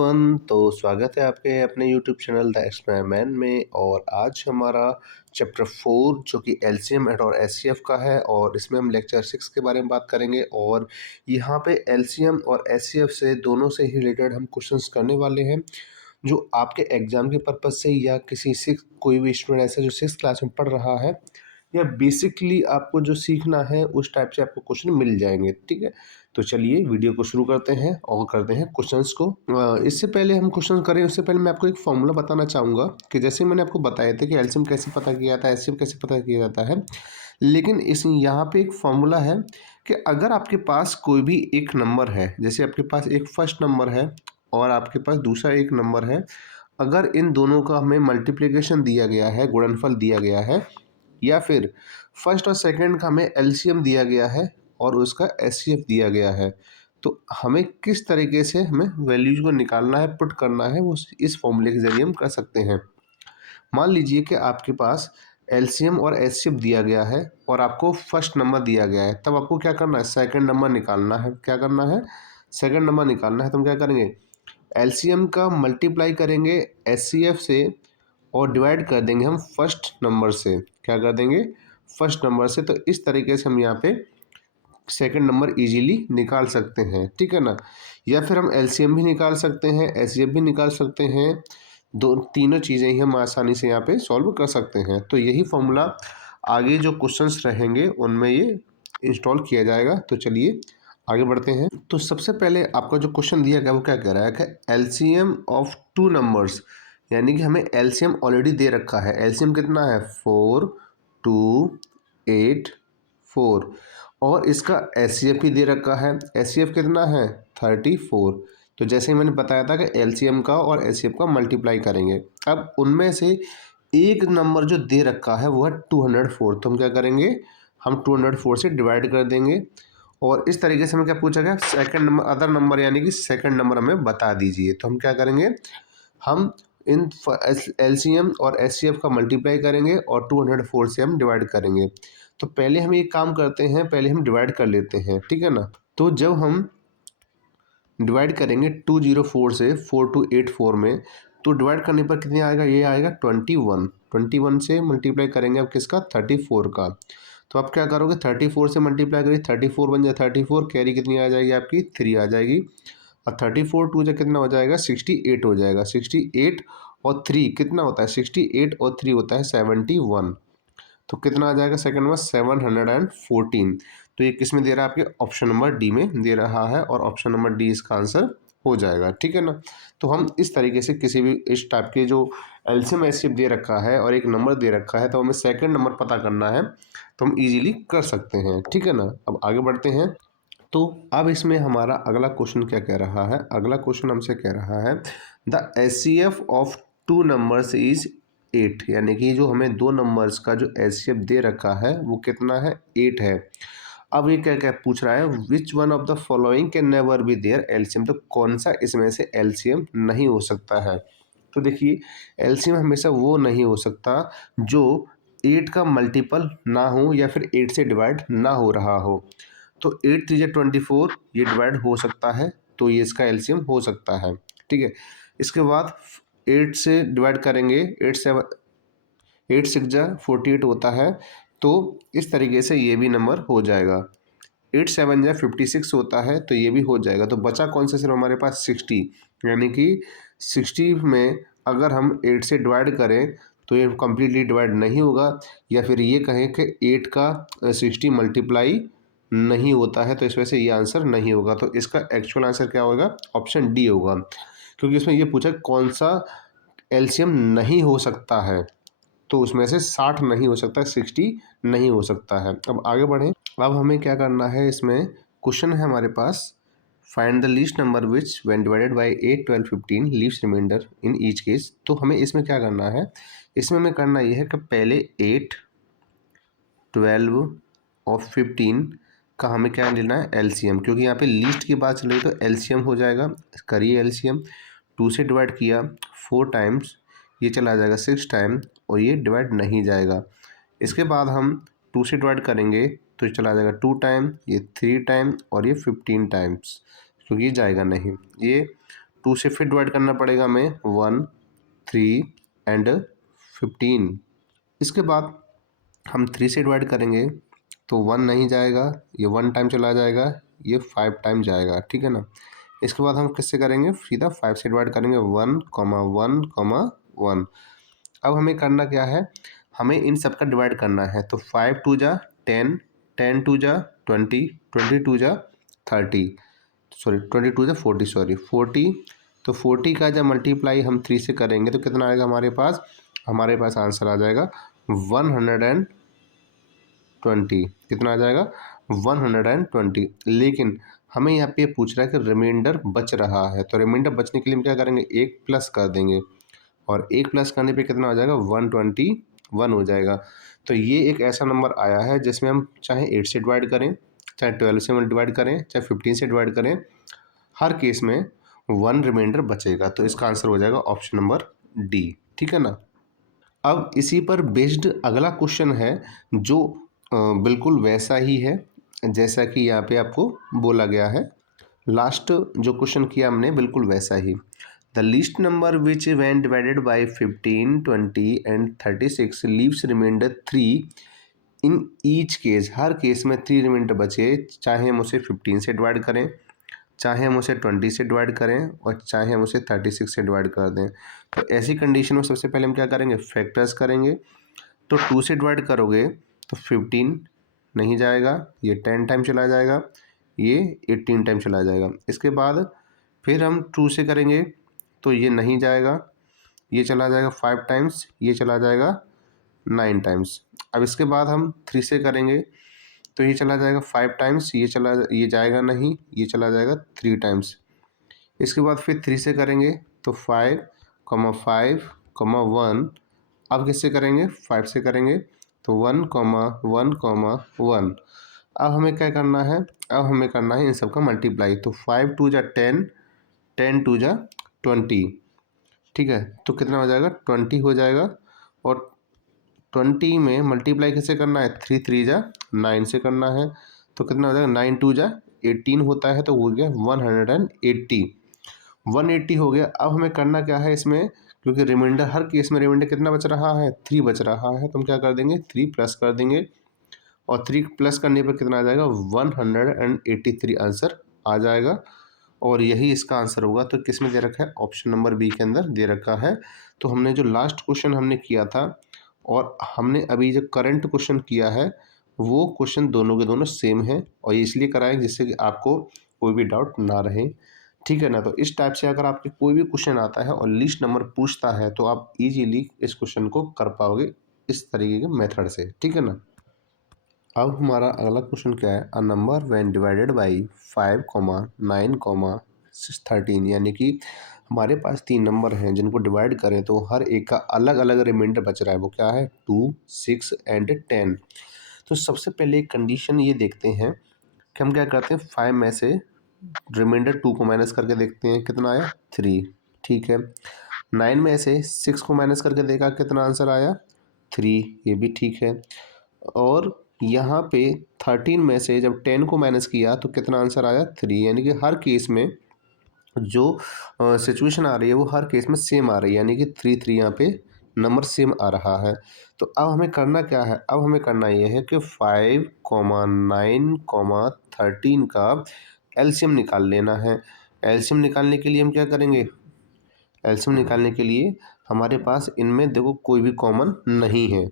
तो स्वागत है आपके अपने यूट्यूब चैनल द एक्सपेरिमेंट में। और आज हमारा चैप्टर 4 जो कि एलसीएम और एचसीएफ का है, और इसमें हम लेक्चर 6 के बारे में बात करेंगे। और यहाँ पे एलसीएम और एचसीएफ से दोनों से ही रिलेटेड हम क्वेश्चंस करने वाले हैं, जो आपके एग्जाम के पर्पज़ से या किसी सिक्स कोई भी स्टूडेंट ऐसा जो 6th क्लास में पढ़ रहा है, या बेसिकली आपको जो सीखना है उस टाइप से आपको क्वेश्चन मिल जाएंगे। ठीक है, तो चलिए वीडियो को शुरू करते हैं और करते हैं क्वेश्चंस को। इससे पहले हम क्वेश्चन करें उससे पहले मैं आपको एक फॉर्मूला बताना चाहूँगा कि जैसे मैंने आपको बताया था कि एलसीएम कैसे पता किया जाता है, एचसीएफ कैसे पता किया जाता है। लेकिन इस यहाँ पे एक फॉर्मूला है कि अगर आपके पास कोई भी एक नंबर है, जैसे आपके पास एक फर्स्ट नंबर है और आपके पास दूसरा एक नंबर है, अगर इन दोनों का हमें मल्टीप्लिकेशन दिया गया है, गुणनफल दिया गया है, या फिर फर्स्ट और सेकंड का हमें एलसीएम दिया गया है और उसका एचसीएफ दिया गया है, तो हमें किस तरीके से हमें वैल्यूज को निकालना है, पुट करना है, वो इस फॉर्मूले के जरिए हम कर सकते हैं। मान लीजिए कि आपके पास एलसीएम और एचसीएफ दिया गया है और आपको फर्स्ट नंबर दिया गया है, तब आपको क्या करना है, सेकंड नंबर निकालना है। क्या करना है, सेकंड नंबर निकालना है। तो हम क्या करेंगे, एलसीएम का मल्टीप्लाई करेंगे एचसीएफ से और डिवाइड कर देंगे हम फर्स्ट नंबर से। क्या कर देंगे, फर्स्ट नंबर से। तो इस तरीके से हम यहाँ पे सेकंड नंबर इजीली निकाल सकते हैं। ठीक है ना, या फिर हम एलसीएम भी निकाल सकते हैं, एचसीएफ भी निकाल सकते हैं। दो तीनों चीज़ें ही हम आसानी से यहाँ पे सॉल्व कर सकते हैं। तो यही फॉर्मूला आगे जो क्वेश्चंस रहेंगे उनमें ये इंस्टॉल किया जाएगा। तो चलिए आगे बढ़ते हैं। तो सबसे पहले आपका जो क्वेश्चन दिया गया वो क्या कह रहा है कि एलसीएम ऑफ टू नंबर्स, यानी कि हमें एलसीएम ऑलरेडी दे रखा है। एलसीएम कितना है, 4, 2, 8, 4, और इसका एचसीएफ भी दे रखा है। एचसीएफ कितना है, 34। तो जैसे ही मैंने बताया था कि एलसीएम का और एचसीएफ का मल्टीप्लाई करेंगे। अब उनमें से एक नंबर जो दे रखा है वो है 204। तो हम क्या करेंगे, हम 204 से डिवाइड कर देंगे। और इस तरीके से हमें क्या पूछा गया, सेकंड नंबर, अदर नंबर, यानी कि सेकंड नंबर हमें बता दीजिए। तो हम क्या करेंगे, हम इन एलसीएम और एचसीएफ का मल्टीप्लाई करेंगे और 204 से हम डिवाइड करेंगे। तो पहले हम एक काम करते हैं, पहले हम डिवाइड कर लेते हैं। ठीक है ना, तो जब हम डिवाइड करेंगे 204 से 4284 में, तो डिवाइड करने पर कितने आएगा, ये आएगा 21। 21 से मल्टीप्लाई करेंगे अब किसका, 34 का। तो आप क्या करोगे, 34 से मल्टीप्लाई करिए, 34 बन जाए 34, कैरी कितनी आ जाएगी आपकी, 3 आ जाएगी। और 34 टू जो कितना हो जाएगा, 68 हो जाएगा। 68 और 3 कितना होता है, 68 और 3 होता है 71। तो कितना आ जाएगा सेकंड नंबर, 714। तो ये किस में दे रहा है, आपके ऑप्शन नंबर डी में दे रहा है, और ऑप्शन नंबर डी इसका आंसर हो जाएगा। ठीक है ना, तो हम इस तरीके से किसी भी इस टाइप के जो एलसीएम एचसीएफ दे रखा है और एक नंबर दे रखा है, तो हमें सेकंड नंबर पता करना है, तो हम इजीली कर सकते हैं। ठीक है ना, अब आगे बढ़ते हैं। तो अब इसमें हमारा अगला क्वेश्चन क्या कह रहा है, अगला क्वेश्चन हमसे कह रहा है the HCF of two numbers is 8, यानी कि जो हमें दो नंबर्स का जो एचसीएफ दे रखा है वो कितना है, 8 है। अब ये क्या क्या पूछ रहा है, which one of the following can never be their LCM, तो कौन सा इसमें से एलसीएम नहीं हो सकता है। तो देखिए, एलसीएम हमेशा वो नहीं हो सकता जो 8 का मल्टीपल ना हो या फिर 8 से डिवाइड ना हो रहा हो। तो 8 3 24, ये डिवाइड हो सकता है, तो ये इसका एलसीएम हो सकता है। ठीक है, इसके बाद 8 से डिवाइड करेंगे, 8 6 जा 48 होता है, तो इस तरीके से ये भी नंबर हो जाएगा। 8 7 जा 56 होता है, तो ये भी हो जाएगा। तो बचा कौन सा, सिर्फ हमारे पास 60, यानी कि 60 में अगर हम 8 से डिवाइड करें तो ये कम्प्लीटली डिवाइड नहीं होगा, या फिर ये कहें कि 8 का 60 मल्टीप्लाई नहीं होता है, तो इस वजह से ये आंसर नहीं होगा। तो इसका एक्चुअल आंसर क्या होगा, ऑप्शन डी होगा, क्योंकि इसमें ये पूछा कौन सा एलसीएम नहीं हो सकता है, तो उसमें से 60 नहीं हो सकता, 60 नहीं हो सकता है। अब आगे बढ़ें। अब हमें क्या करना है, इसमें क्वेश्चन है हमारे पास, find the least number which when divided by 8 12 15 leaves remainder in each case. तो हमें इसमें क्या करना है, इसमें हमें करना ये है कि पहले 8 12 और 15 का हमें क्या लेना है, एलसीएम, क्योंकि यहाँ पे लीस्ट की बात चल रही है तो एलसीएम हो जाएगा। करिए एलसीएम, 2 से डिवाइड किया 4 टाइम्स, ये चला जाएगा 6 टाइम, और ये डिवाइड नहीं जाएगा। इसके बाद हम 2 से डिवाइड करेंगे तो ये चला जाएगा 2 टाइम, ये 3 टाइम, और ये 15 टाइम्स, क्योंकि ये जाएगा नहीं। ये 2 से फिर डिवाइड करना पड़ेगा हमें 1, 3 एंड 15। इसके बाद हम 3 से डिवाइड करेंगे तो 1 नहीं जाएगा, ये 1 टाइम चला जाएगा, ये 5 टाइम जाएगा, ठीक है ना। इसके बाद हम किससे करेंगे, सीधा 5 से डिवाइड करेंगे 1, 1, 1। अब हमें करना क्या है, हमें इन सब का डिवाइड करना है। तो 5 2 जा 10, 10 2 जा 20, 20 2 जा 30, सॉरी 22 जा 40, सॉरी 40। तो 40 का जब मल्टीप्लाई हम 3 से करेंगे तो कितना आएगा हमारे पास, आंसर आ जाएगा 120। कितना आ जाएगा 120। लेकिन हमें यहाँ पे पूछ रहा है कि रिमाइंडर बच रहा है, तो रिमाइंडर बचने के लिए हम क्या करेंगे, एक प्लस कर देंगे, और एक प्लस करने पे कितना हो जाएगा 121 हो जाएगा। तो ये एक ऐसा नंबर आया है जिसमें हम चाहे 8 से डिवाइड करें, चाहे 12 से डिवाइड करें, चाहे 15 से डिवाइड करें, हर केस में 1 रिमाइंडर बचेगा। तो इसका आंसर हो जाएगा ऑप्शन नंबर डी, ठीक है ना। अब इसी पर बेस्ड अगला क्वेश्चन है जो बिल्कुल वैसा ही है जैसा कि यहाँ पे आपको बोला गया है। लास्ट जो क्वेश्चन किया हमने बिल्कुल वैसा ही। The least number which when divided by 15, 20 and 36 leaves remainder 3 in each case, हर केस में 3 रिमाइंडर बचे, चाहे हम उसे 15 से डिवाइड करें, चाहे हम उसे 20 से डिवाइड करें, और चाहे हम उसे 36 से डिवाइड कर दें। तो ऐसी कंडीशन में सबसे पहले हम क्या करेंगे, फैक्टर्स करेंगे। तो 2 से डिवाइड करोगे तो 15 नहीं जाएगा, ये 10 टाइम चला जाएगा, ये 18 टाइम चला जाएगा। इसके बाद फिर हम 2 से करेंगे तो ये नहीं जाएगा, ये चला जाएगा 5 टाइम्स, ये चला जाएगा 9 टाइम्स। अब इसके बाद हम 3 से करेंगे तो ये चला जाएगा 5 टाइम्स, ये जाएगा नहीं, ये चला जाएगा 3 टाइम्स। इसके बाद फिर 3 से करेंगे तो 5, 5, 1। अब किससे करेंगे, 5 से करेंगे तो 1, 1, 1। अब हमें क्या करना है, अब हमें करना है इन सब का मल्टीप्लाई। तो 5 2 जा 10, 10 2 जा 20, ठीक है। तो कितना हो जाएगा 20 हो जाएगा, और 20 में मल्टीप्लाई कैसे करना है, 3 3 जा 9 से करना है। तो कितना हो जाएगा 9 2 जा 18 होता है, तो हो गया 180, 180 हो गया। अब हमें करना क्या है इसमें, क्योंकि रिमाइंडर हर केस में रिमाइंडर कितना बच रहा है, 3 बच रहा है, तो हम क्या कर देंगे 3 प्लस कर देंगे, और 3 प्लस करने पर कितना आ जाएगा 183 आंसर आ जाएगा। और यही इसका आंसर होगा। तो किस में दे रखा है, ऑप्शन नंबर बी के अंदर दे रखा है। तो हमने जो लास्ट क्वेश्चन हमने किया था और हमने अभी जो करंट क्वेश्चन किया है वो क्वेश्चन दोनों के दोनों सेम है, और ये इसलिए कराएं जिससे कि आपको कोई भी डाउट ना रहे, ठीक है ना। तो इस टाइप से अगर आपके कोई भी क्वेश्चन आता है और लिस्ट नंबर पूछता है तो आप इजीली इस क्वेश्चन को कर पाओगे इस तरीके के मेथड से, ठीक है ना। अब हमारा अगला क्वेश्चन क्या है, a number when divided by 5, 9, 13, यानी कि हमारे पास 3 नंबर हैं जिनको डिवाइड करें तो हर एक का अलग अलग रिमाइंडर बच रहा है, वो क्या है 2, 6 एंड 10। तो सबसे पहले एक कंडीशन ये देखते हैं कि हम क्या करते हैं, 5 में से रिमाइंडर 2 को माइनस करके देखते हैं कितना आया 3, ठीक है। 9 में से 6 को माइनस करके देखा कितना आंसर आया 3, ये भी ठीक है। और यहाँ पे 13 में से जब 10 को माइनस किया तो कितना आंसर आया 3, यानी कि हर केस में जो सिचुएशन आ रही है वो हर केस में सेम आ रही है, यानी कि 3 3 यहाँ पे नंबर सेम आ रहा है। तो अब हमें करना क्या है, अब हमें करना ये है कि 5, 9, 13 का एलसीएम निकाल लेना है। एलसीएम निकालने के लिए हम क्या करेंगे, एलसीएम निकालने के लिए हमारे पास इनमें देखो कोई भी कॉमन नहीं है,